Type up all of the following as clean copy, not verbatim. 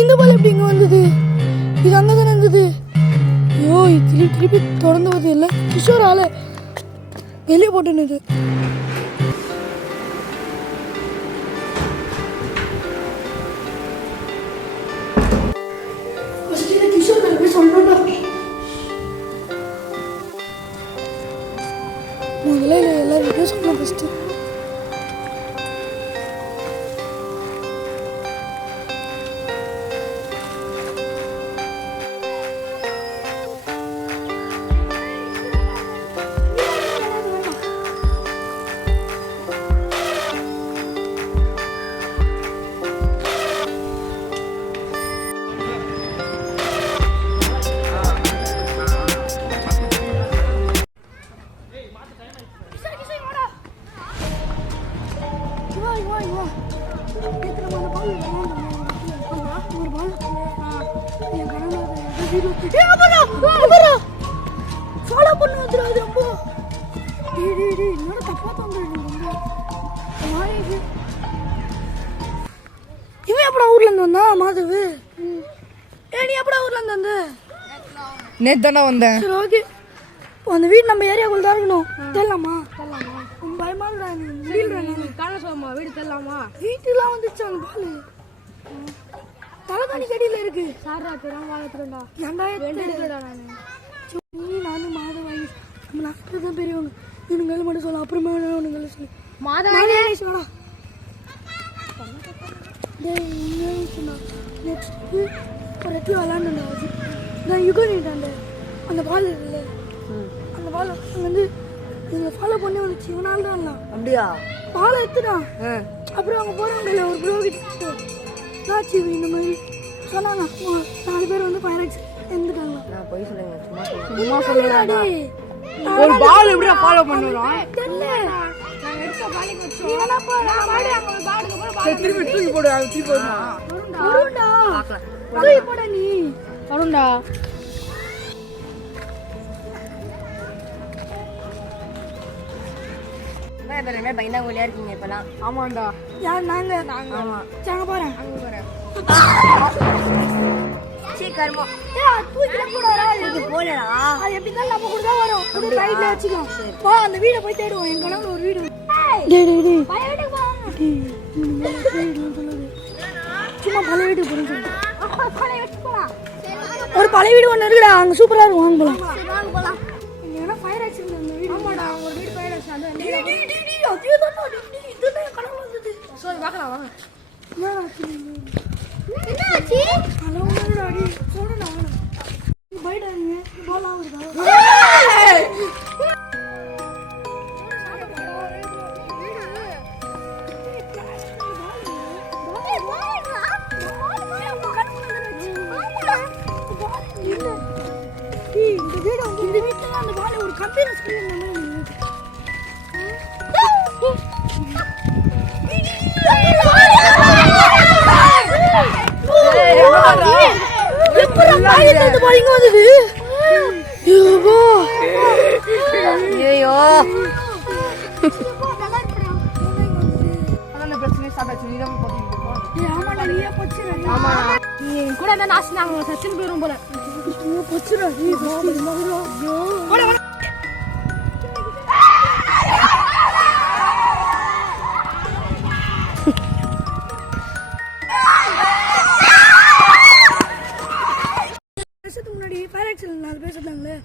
இந்த பால் எப்படி இங்கே வந்தது? இது அங்கே தானே இருந்தது. ஐயோ திருப்பி திருப்பி தொடர்ந்து வருது. இல்லை கிஷோர் ஆளை வெளியே போட்டுன்னு முதல்ல எல்லாருக்கும் சொன்னேன் ஃபஸ்ட்டு. ஃபாலோ பண்ண வந்துடாது. ரொம்ப என்னோட தப்பா தந்துடுங்க. இவன் எப்படா ஊர்ல இருந்து வந்தா மாதவு? நீ எப்படா ஊர்ல இருந்து வந்த? நேத்து தானே வந்தேன். சரி ஓகே. அந்த வீடு நம்ம ஏரியாக்குள்ள தான் இருக்கணும். தெரியலாமா? பயமா இருக்கா? வீடு தெரியலாமா? வீட்டுலாம் வந்துச்சு. அந்த பால் தலைகாணி கடியில இருக்கு. நானும் மாதவாயி நம்ம நாட்டில் தான் பெரியவங்க. இவனுங்களை மட்டும் சொல்ல அப்புறமா அவனுங்களை சொல்லு. மாதவாயி நெக்ஸ்ட்டு ஒரு இடத்துல விளாண்டு நான் யுகனிட்டாண்ட அந்த பால் இருக்குல்ல, அந்த பால் வந்து இவங்க ஃபாலோ பண்ணி வந்துச்சு. இவனால தான் அப்படியா பாலை எடுத்துட்டான். அப்புறம் அவங்க போகிறவங்கள ஒரு ப்ரோகிட்ட ஆச்சு இந்த மாதிரி சொன்னாங்க. 4 பேர் வந்து ஃபயர் ஆக்சிடென்ட் இறந்துட்டாங்க. நான் போய் சொல்லுங்க. சும்மா சொல்லுங்கடா. ஒரு பால் எப்படிடா ஃபாலோ பண்ணுறோம்? தெரியல. நாங்க எடுத்த பாலிக்கு வச்சோம். நீங்களாப்பா நான் மாடி அங்க ஒரு பாலுக்கு அப்புறம் திருப்பி தூக்கி போடு. அது தூக்கி போடு. வருண்டா. தூக்கி போடா நீ. வருண்டா. என்ன பயந்தாங்கோலியா இருக்கீங்க இப்பலாம்? ஆமாண்டா. யார்? நாங்க. ஆமா. சாங்க போறேன். அங்க போறேன். சீக்கிரமா. தூக்கில போடா. இது போலடா. அது எப்படி தான் நம்ம கூட தான் வரும். கூட ரைட்ல வச்சுக்கோ. வா அந்த வீட போய் தேடுவோம். எங்க கனவுல ஒரு வீடு. டேய் பழைய வீட்டுக்கு போலாம். சும்மா பழைய வீட்டுக்கு போறேன் சொல்லு. பழைய வீட்டுக்கு போலாம். ஒரு பழைய வீடு ஒன்னு இருக்குடா. அங்க சூப்பரா இருக்கும். வாங்க போலாம். சரி வாங்க போலாம். இங்க ஃபயர் ஆக்சிடென்ட் அந்த வீடு. ஆமாடா அவங்க வீடு ஃபயர் ஆச்சு. அது இதுதான் கனவுல வந்தது. சரி பார்க்கலாம் வாங்க. என்னாச்சு? அளவுடா அடி. சொல்றடா. பைடாங்க. பால் ஆவுதா? இந்த வீட்டுல அந்த பால் ஒரு கம்பெனி ஸ்கிரீன் கூட தான் நாசினாங்க. சச்சின் போயிரும் போல. வருஷத்துக்கு முன்னாடி ஃபயர் ஆக்சிடென்ட் 4 பேர் செத்தாங்களே,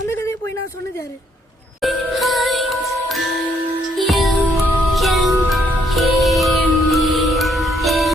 அந்த கதையை போய் நான் சொன்னது யாரு?